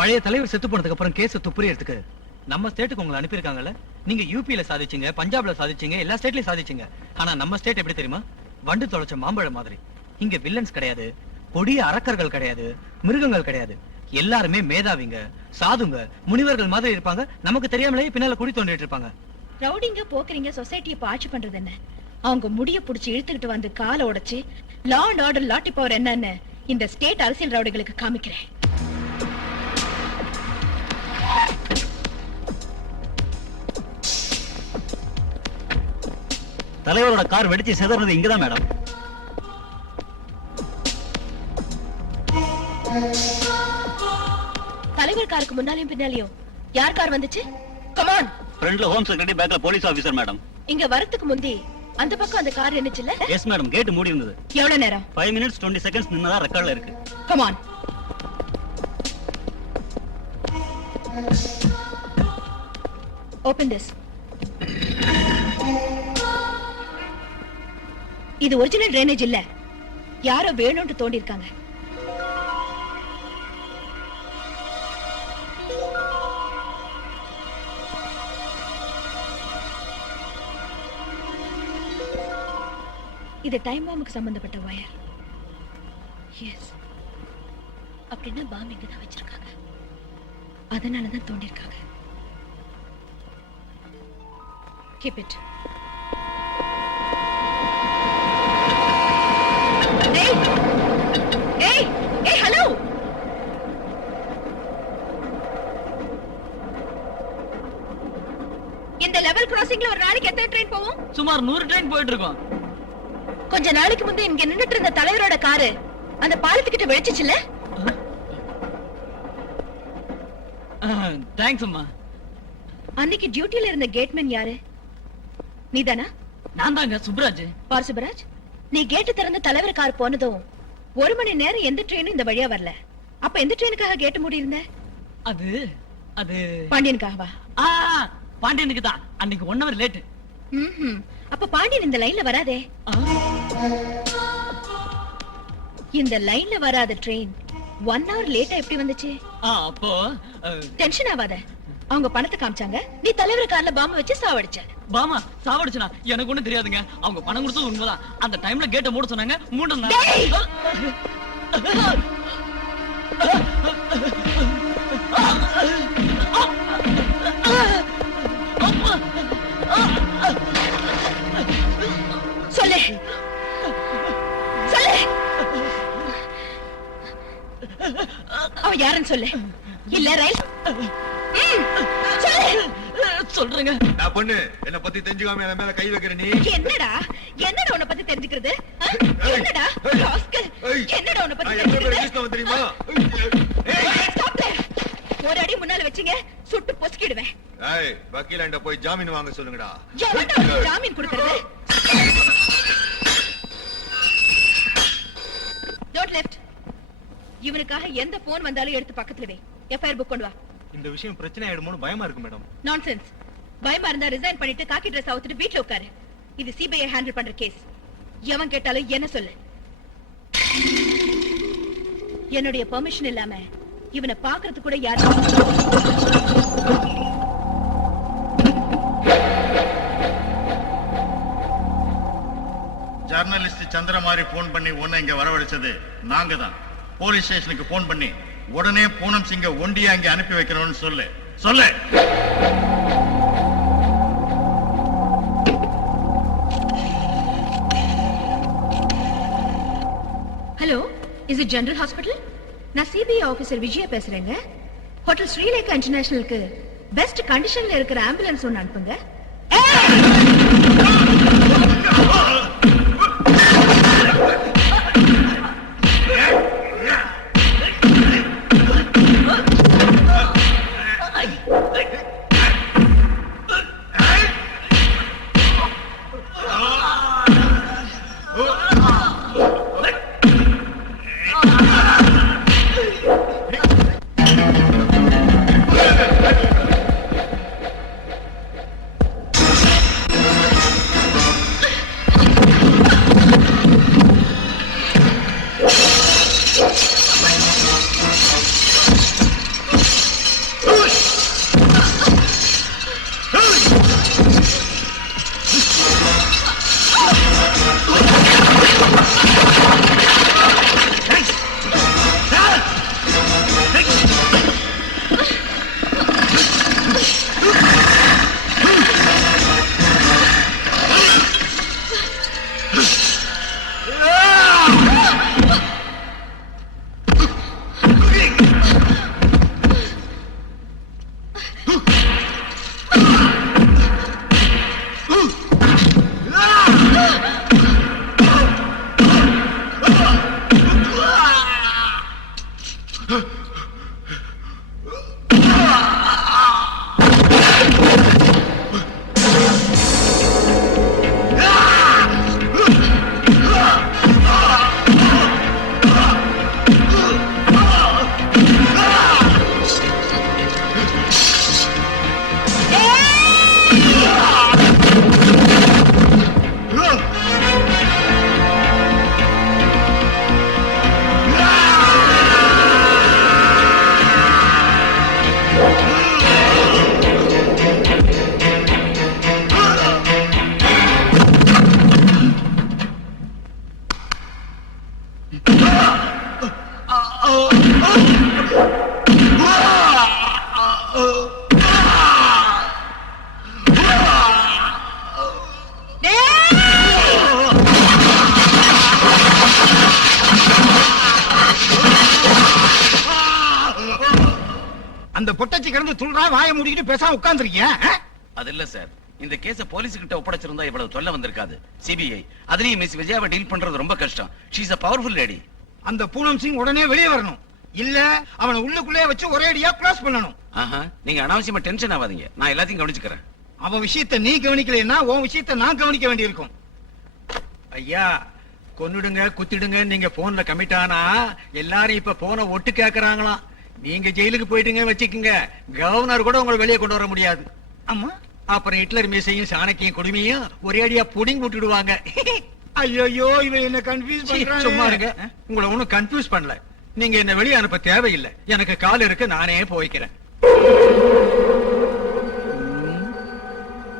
பழைய தலைவர் செத்து போனதுக்கு அப்புறம் கேஸ் துப்புரியறதுக்கு நம்ம ஸ்டேட்டுக்கு உங்களை அனுப்பியிருக்காங்கல்ல. நீங்க யூபியில சாதிச்சீங்க, பஞ்சாப்ல சாதிச்சீங்க, எல்லா ஸ்டேட்லயும் சாதிச்சீங்க. ஆனா நம்ம ஸ்டேட் எப்படி தெரியுமா? வண்டு தொலைச்ச மாம்பழம் மாதிரி. இங்க வில்லன்ஸ் கிடையாது, கொடிய அரக்கர்கள் கிடையாது, மிருகங்கள் கிடையாது. எல்லாருமே மேதாவிங்க, சாதுங்க, முனிவர்கள் மாதிரி இருப்பாங்க. நமக்கு தெரியாமலே பின்னால குடி தோண்டிட்டு இருப்பாங்க. ரவுடிங்க போக்குறீங்க சொசைட்டியை ஆட்சி பண்றது என்ன? அவங்க முடிய புடிச்சு இழுத்துக்கிட்டு வந்து காலை உடைச்சு லா அண்ட் ஆர்டர் லாட்டி பவர் என்னன்னு இந்த ஸ்டேட் அரசியல் ரவுடிகளுக்கு காமிக்கிறேன். தலைவரோட கார் வெடிச்சு செதறது இங்கதான் மேடம். தலைவர் காருக்கு முன்னாலையும் பின்னாலையும் யார் கார் வந்துச்சு? கமான். ஃப்ரண்ட்ல ஹோம் செக்ரட்டரி, பேக்ல போலீஸ் ஆபீசர் மேடம். இங்க வரதுக்கு முந்தி அந்த பக்கம் அந்த கார் நின்னுச்சுல? எஸ் மேடம், கேட் மூடி இருந்தது. எவ்வளவு நேரம்? 5 minutes 20 seconds நின்னதா ரெக்கார்ட்ல இருக்கு. கமான். Open this. இது ஒரிஜினல் ட்ரைனேஜ் இல்ல, யாரோ வேணும்னு தோண்டி இருக்காங்க. இது டைம் பாம்புக்கு சம்பந்தப்பட்ட வயர். எஸ், அப்படின்னா பாம்பு இங்க தான் வச்சிருக்காங்க, அதனாலதான் தோண்டி இருக்காங்க. Keep it. Hey! Hey! Hey, hello! இந்த லெவல் கிராசிங்ல ஒரு நாளைக்கு எத்தனை ட்ரெயின் போகும்? சுமார் 100 ட்ரெயின் போயிட்டு இருக்கோம். கொஞ்ச நாளைக்கு முந்தைய இங்க நின்னுட்டு இருந்த தலைவரோட காரு அந்த பாலத்துக்கிட்ட வெடிச்சுச்சுல? தேங்க்ஸ் அம்மா. அன்னைக்கு டியூட்டில இருந்த கேட்மேன் யாரு? நீதானா? நான் தாங்க, சுப்ராஜ். பார் சுப்ராஜ், நீ கேட்டு திறந்த தலைவர் கார் போனதும் 1 மணி நேரம் எந்த ட்ரெயினும் இந்த வழியா வரல. அப்ப எந்த ட்ரெயினுக்காக கேட்டு மூடி இருந்த? அது அது பாண்டியனுக்காகவா? பாண்டியனுக்கு தான். அன்னைக்கு 1 hour லேட். அப்ப பாண்டியன் இந்த லைன்ல வராதே. இந்த லைன்ல வராத ட்ரெயின் 1 hour லேட்டா எப்படி வந்துச்சு? அப்போ டென்ஷன் ஆகாத. அவங்க பணத்தை காமிச்சாங்க, நீ தலைவர் கார்ல பாம்பு வச்சு சாவடிச்ச. பாமா சாவடிச்சனா? எனக்கு ஒண்ணும் தெரியாதுங்க. அவங்க பணம் கொடுத்தது உண்மைதான். அந்த டைம்ல கேட்ட மூட சொன்னாங்க, மூடுங்க. சொல்லு சொல்லு, அவன் யாருன்னு சொல்லு. இல்ல ரயில் சொல்றேங்க. நான் பொண்ணு என்ன பத்தி தெரிஞ்சுக்காம என் மேல கை வைக்கிற நீ? என்னடா என்னடா உன்னை பத்தி தெரிஞ்சுக்கிறது? என்னடா ராஸ்கல், என்னடா உன்னை பத்தி தெரிஞ்சுக்கிறது தெரியுமா? ஒரு அடி முன்னால வச்சீங்க, சுட்டு பொசுக்கிடுவேன். ஏய், வக்கீலாண்ட போய் ஜாமீன் வாங்க சொல்லுங்கடா. ஜாமீன் கொடுக்கறது? Don't left. இவனுக்காக எந்த போன் வந்தாலும் எடுத்து பக்கத்துல வை. எஃப்ஐஆர் புக் கொண்டு வா. இந்த விஷயம் பிரச்சனை ஆயிடுமோன்னு பயமா இருக்கு மேடம். நான்சென்ஸ். பயமா இருந்தா ரிசைன் பண்ணிட்டு காக்கி ட்ரெஸ் அவுத்துட்டு வீட்ல உட்காரு. இது சிபிஐ ஹேண்டில் பண்ற கேஸ். எவன் கேட்டாலும் என்ன சொல்லு. என்னுடைய பெர்மிஷன் இல்லாம இவனை பாக்குறது கூட யாரும். ஜர்னலிஸ்ட் சந்திரமாரி போன் பண்ணி உன்னை இங்க வரவழைச்சது நாங்க தான். போலீஸ் ஸ்டேஷனுக்கு போன் பண்ணி உடனே பூனம் சிங்க ஒண்டியா இங்க அனுப்பி வைக்கிறோம்னு சொல்லு. சொல்லு. Hello, is it general hospital? நான் சிபிஐ ஆபீசர் விஜயா பேசுறேங்க. ஹோட்டல் ஸ்ரீலேகா இன்டர்நேஷனலுக்கு பெஸ்ட் கண்டிஷன்ல இருக்கிற ஆம்புலன்ஸ் ஒன்னு அனுப்புங்க. அந்த பொட்டச்சி கிடந்து துள்றா வாயை மூடிக்கிட்டு பேசாம உட்கார்ந்துருக்கீங்க. அது இல்ல சார், இந்த கேஸ போலீஸ் கிட்ட ஒப்படைச்சிருந்தா இவ்வளவு தொல்லை வந்திருக்காது. சிபிஐ அதுலயும் மிஸ் விஜயாவை டீல் பண்றது ரொம்ப கஷ்டம். She is a powerful lady. அந்த பூனம் சிங் உடனே வெளியே வரணும், இல்ல அவனை உள்ளுக்குள்ளே வச்சு ஒரே அடியா க்ளோஸ் பண்ணணும். ஆஹா, நீங்க அனாவசியமா டென்ஷன் ஆகாதீங்க, நான் எல்லாத்தையும் கவனிச்சுக்கிறேன். அவன் விஷயத்தை நீ கவனிக்கலைன்னா உன் விஷயத்தை நான் கவனிக்க வேண்டியிருக்கும். ஐயா, கொன்னுடுங்க குத்திடுங்க நீங்க போன்ல கமிட் ஆனா எல்லாரும் இப்ப போன ஒட்டு கேக்குறாங்களாம். நீங்க ஜெயிலுக்கு போயிட்டுங்க வச்சுக்குங்க, கவர்னர் கூட உங்களை வெளியே கொண்டு வர முடியாது. அம்மா, அப்புறம் ஹிட்லர் மீசையும் சாணக்கியும் கொடுமையும் ஒரே அடியா புடிங் விட்டுடுவாங்க. ஐயோ இவன் என்ன கன்ஃபியூஸ் பண்றான். சும்மா இருங்க, உங்களை ஒண்ணும் கன்ஃபியூஸ் பண்ணல. நீங்க என்ன வெளியே அனுப்ப தேவையில்லை, எனக்கு கால் இருக்கு, நானே போய்க்கிறேன்.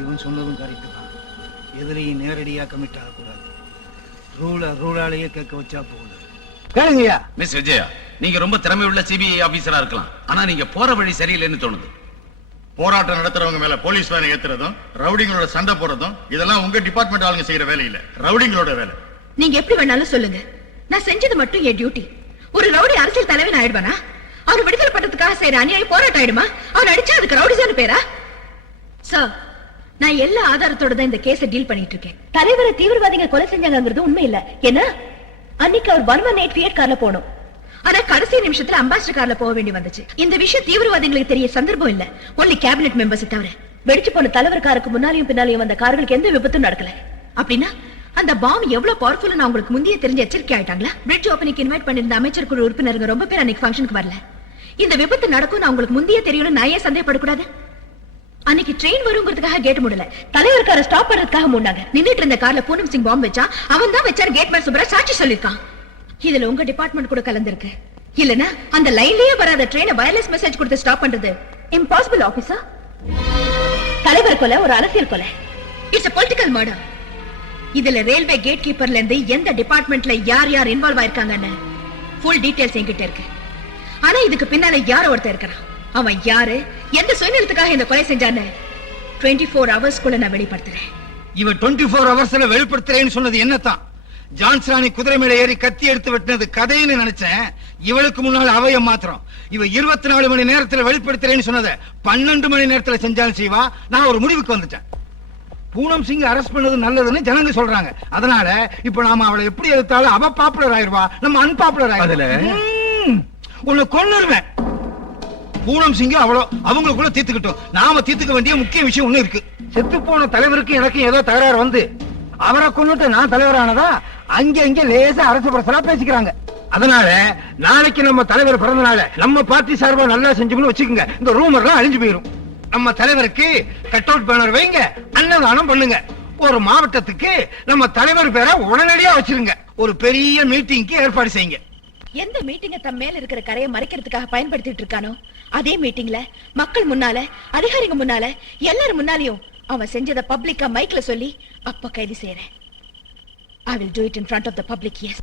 இவன் சொன்னதும் கரெக்ட் தான். எதிரையும் நேரடியா கமிட் ஆகக்கூடாது, ரூலாலேயே கேட்க வச்சா போகுது. கேளுங்கய்யா. மிஸ் விஜயா, நீங்க ரொம்ப திறமையுள்ள சிபிஐ ஆபீசரா இருக்கலாம், ஆனா நீங்க போற வழி சரியில்லைன்னு தோணுது. போராட்டம் நடத்துறவங்க மேல போலீஸ் வேலை ஏத்துறதும் ரவுடிங்களோட சண்டை போடுறதும் இதெல்லாம் உங்க டிபார்ட்மெண்ட் ஆளுங்க செய்யற வேலை இல்ல, ரவுடிங்களோட வேலை. நீங்க எப்படி வேணாலும் சொல்லுங்க, நான் செஞ்சது மட்டும் என் டியூட்டி. ஒரு ரவுடி அரசியல் தலைவன் ஆயிடுவானா? அவன் விடுதலை பண்றதுக்காக செய்யற அநியாயம் போராட்டம் ஆயிடுமா? அவன் அடிச்சா அதுக்கு ரவுடிசான பேரா? சார், நான் எல்லா ஆதாரத்தோட தான் இந்த கேஸை டீல் பண்ணிட்டு இருக்கேன். தலைவரை தீவிரவாதிங்க கொலை செஞ்சாங்கிறது உண்மை இல்ல. என்ன அன்னைக்கு அவர் 118 ஃபியட் கார்ல போனோம், ஆனா கடைசி நிமிஷத்துல அம்பாசிடர் கார்ல போக வேண்டி வந்துச்சு. இந்த விஷயம் தீவிரவாதிகளுக்கு தெரிய சந்தர்ப்பம் இல்ல, ஒன்லி கேபினெட் மெம்பர்ஸ் தவிர. வெடிச்சு போன தலைவர் காருக்கு முன்னாலையும் பின்னாலையும் வந்த கார்களுக்கு எந்த விபத்தும் நடக்கல. அப்படின்னா அந்த பாம் எவ்வளவு பவர்ஃபுல் நான் உங்களுக்கு முந்தைய தெரிஞ்ச எச்சரிக்கை ஆயிட்டாங்களா? பிரிட்ஜ் ஓபனிங் இன்வைட் பண்ணிருந்த அமைச்சர் குழு உறுப்பினர்கள் ரொம்ப பேர் அன்னைக்கு ஃபங்க்ஷனுக்கு வரல. இந்த விபத்து நடக்கும் நான் உங்களுக்கு முந்தைய தெரியும், நான் ஏன் சந்தேகப்படக்கூடாது? அன்னைக்கு ட்ரெயின் வருங்கிறதுக்காக கேட் மூடல, தலைவர் காரை ஸ்டாப் பண்றதுக்காக மூடாங்க. நின்னுட்டு இருந்த கார்ல பூனம் சிங் பாம்பு வச்சா, அவன் தான் வச்சாரு கேட் மேன் சுப்ரா சாட்சி சொல்லிருக்கான். இதுல உங்க டிபார்ட்மெண்ட் கூட கலந்திருக்கு. இல்லனா அந்த லைன்லயே வராத ட்ரெயினை வயர்லெஸ் மெசேஜ் கொடுத்து ஸ்டாப் பண்றது இம்பாசிபிள் ஆபீசர். தலைவர் கொலை ஒரு அரசியல் கொலை, இட்ஸ் a political murder. இதுல ரயில்வே கேட் கீப்பர்ல இருந்து எந்த டிபார்ட்மெண்ட்ல யார் யார் இன்வால்வ் ஆயிருக்காங்கன்னு ஃபுல் டீடைல்ஸ் என்கிட்ட இருக்கு. ஆனா இதுக்கு பின்னால யார ஒருத்தர் இருக்கிறான், அவன் யாரு, எந்த சுயநலத்துக்காக இந்த கொலை செஞ்சான்னு 24 ஹவர்ஸ்க்குள்ள நான் வெளிப்படுத்துறேன். இவன் 24 ஹவர்ஸ்ல வெளிப்படுத்துறேன்னு சொன்னது என்னத்தான்? ஜான்சராணி குதிரை மேல ஏறி கத்தி எடுத்து வெட்டினது கதைன்னு நினைச்சேன். இவளுக்கு முன்னால் அவைய மாத்திரம் இவ 24 மணி நேரத்துல வெளிப்படுத்துறேன்னு சொன்னதை 12 மணி நேரத்துல செஞ்சாலும் செய்வா. நான் ஒரு முடிவுக்கு வந்துட்டேன். பூனம் சிங் அரெஸ்ட் பண்ணது நல்லதுன்னு ஜனங்க சொல்றாங்க. அதனால இப்ப நாம அவளை எப்படி எடுத்தாலும் அவ பாப்புலர் ஆயிருவா, நம்ம அன்பாப்புலர் ஆயிடுவோம். உன்னை கொன்னுருவேன். பூனம் சிங் அவ்வளோ அவங்களுக்குள்ள தீர்த்துக்கிட்டோம். நாம தீர்த்துக்க வேண்டிய முக்கிய விஷயம் ஒண்ணு இருக்கு. செத்து போன தலைவருக்கு எனக்கு ஏதோ தகராறு வந்து அவரை கொண்டுட்டு நான் தலைவரானதா அங்க லேசா அரசு பிரசலா பேசிக்கிறாங்க. அதனால நாளைக்கு நம்ம தலைவர் பிறந்த நாள நம்ம பார்ட்டி சார்பா நல்லா செஞ்சோம்னு வச்சுக்கோங்க, இந்த ரூமர்லாம் அழிஞ்சு போயிரும். நம்ம தலைவருக்கு கட் அவுட் பேனர் வைங்க, அன்னதானம் பண்ணுங்க. ஒரு மாவட்டத்துக்கு நம்ம தலைவர் பேரை உடனடியா வச்சிருங்க. ஒரு பெரிய மீட்டிங்க்கு ஏற்பாடு செய்யுங்க. எந்த மீட்டிங்க தம் மேல இருக்கிற கரையை மறைக்கிறதுக்காக பயன்படுத்திட்டு இருக்கானோ அதே மீட்டிங்ல மக்கள் முன்னால, அதிகாரிங்க முன்னால, எல்லாரும் முன்னாலையும் அவன் செஞ்சத பப்ளிக்கா மைக்ல சொல்லி அப்ப கைது செய்யறேன். I will do it in front of the public, yes.